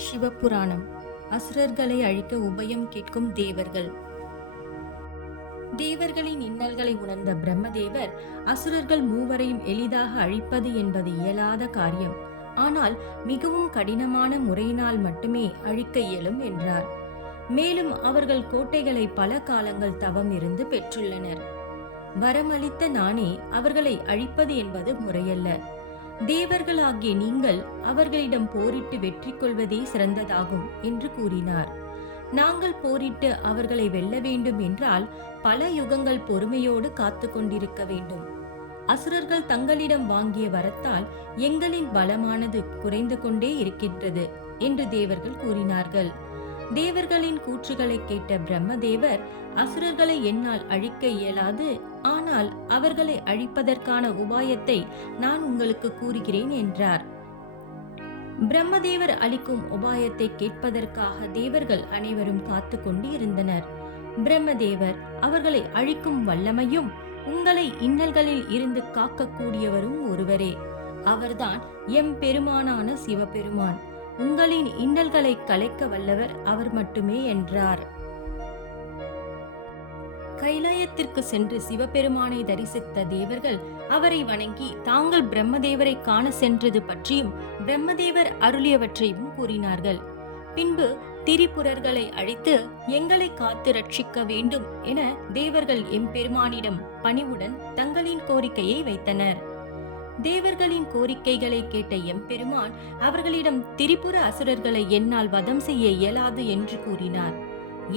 சிவபுராணம். அசுரர்களை அழிக்க உபயம் கேட்கும் தேவர்கள். தேவர்களின் இன்னல்களை உணர்ந்த பிரம்மதேவர் அசுரர்கள் மூவரையும் எளிதாக அழிப்பது என்பது இயலாத காரியம், ஆனால் மிகவும் கடினமான முறையினால் மட்டுமே அழிக்க இயலும் என்றார். மேலும் அவர்கள் கோட்டைகளை பல காலங்கள் தவம் இருந்து பெற்றுள்ளனர். வரமளித்த நானே அவர்களை அழிப்பது என்பது முறையல்ல. தேவர்களாகிய நீங்கள் அவர்களிடம் போரிட்டு வெற்றி கொள்வதே சிறந்ததாகும் என்று கூறினார். நாங்கள் போரிட்டு அவர்களை வெல்ல வேண்டும் என்றால் பல யுகங்கள் பொறுமையோடு காத்து கொண்டிருக்க வேண்டும். அசுரர்கள் தங்களிடம் வாங்கிய வரத்தால் எங்களின் பலமானது குறைந்து கொண்டே இருக்கின்றது என்று தேவர்கள் கூறினார்கள். தேவர்களின் கூற்றுகளை கேட்ட பிரம்மதேவர், அசுரர்களை என்னால் அழிக்க இயலாது, ஆனால் அவர்களை அழிப்பதற்கான உபாயத்தை நான் உங்களுக்கு கூறுகிறேன் என்றார். பிரம்மதேவர் அளிக்கும் உபாயத்தை கேட்பதற்காக தேவர்கள் அனைவரும் காத்து கொண்டு இருந்தனர். பிரம்மதேவர் அவர்களை அழிக்கும் வல்லமையும் உங்களை இன்னல்களில் இருந்து காக்கக்கூடியவரும் ஒருவரே. அவர்தான் எம் பெருமானான சிவபெருமான். உங்களின் இன்னல்களை கலைக்க வல்லவர் அவர் மட்டுமே என்றார். கைலாயத்திற்கு சென்று சிவபெருமானை தரிசித்த தேவர்கள் அவரை வணங்கி தாங்கள் பிரம்மதேவரை காண சென்றது பற்றியும் பிரம்மதேவர் அருளியவற்றையும் கூறினார்கள். பின்பு திரிபுரர்களை அழித்து எங்களை காத்து ரட்சிக்க வேண்டும் என தேவர்கள் எம்பெருமானிடம் பணிவுடன் தங்களின் கோரிக்கையை வைத்தனர். தேவர்களின் கோரிக்கைகளை கேட்ட எம்பெருமான் அவர்களிடம் திரிபுர அசுரர்களை என்னால் வதம் செய்ய இயலாது என்று கூறினார்.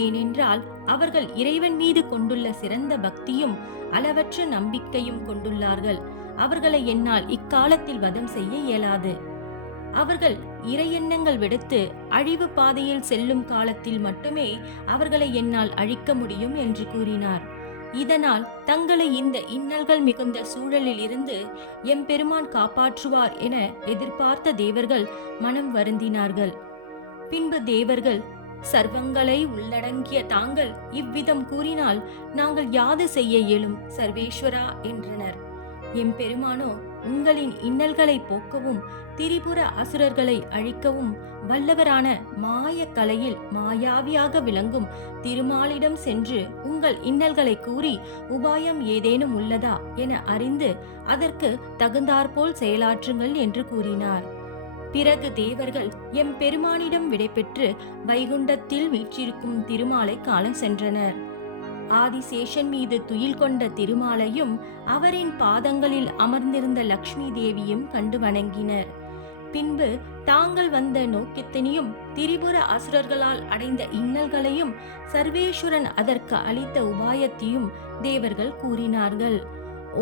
ஏனென்றால் அவர்கள் இறைவன் மீது கொண்டுள்ள சிறந்த பக்தியும் அளவற்ற நம்பிக்கையும் கொண்டுள்ளார்கள். அவர்களை என்னால் இக்காலத்தில் வதம் செய்ய இயலாது. அவர்கள் இறையெண்ணங்கள் விடுத்து அழிவு பாதையில் செல்லும் காலத்தில் மட்டுமே அவர்களை என்னால் அழிக்க முடியும் என்று கூறினார். இதனால் தங்களை இந்த இன்னல்கள் மிகுந்த சூழலில் இருந்து எம்பெருமான் காப்பாற்றுவார் என எதிர்பார்த்த தேவர்கள் மனம் வருந்தினார்கள். பின்பு தேவர்கள், சர்வங்களை உள்ளடங்கிய தாங்கள் இவ்விதம் கூறினால் நாங்கள் யாது செய்ய இயலும் சர்வேஸ்வரா என்றனர். எம்பெருமானோ, உங்களின் இன்னல்களை போக்கவும் திரிபுர அசுரர்களை அழிக்கவும் வல்லவரான மாய கலையில் மாயாவியாக விளங்கும் திருமாலிடம் சென்று உங்கள் இன்னல்களை கூறி உபாயம் ஏதேனும் உள்ளதா என அறிந்து அதற்கு தகுந்தாற்போல் செயலாற்றுங்கள் என்று கூறினார். பிறகு தேவர்கள் எம்பெருமானிடம் விடைபெற்று வைகுண்டத்தில் வீற்றிருக்கும் திருமாலை காண சென்றனர். ஆதிசேஷன் மீது துயில் கொண்ட திருமாலையும் அவரின் பாதங்களில் அமர்ந்திருந்த லக்ஷ்மி தேவியும் கண்டு வணங்கினர். பின்பு தாங்கள் வந்த நோக்கத்தினையும் திரிபுர அசுரர்களால் அடைந்த இன்னல்களையும் சர்வேஸ்வரன் அதற்கு அளித்த உபாயத்தையும் தேவர்கள் கூறினார்கள்.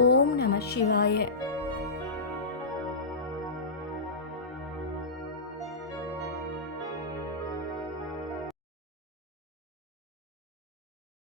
ஓம் நம சிவாய.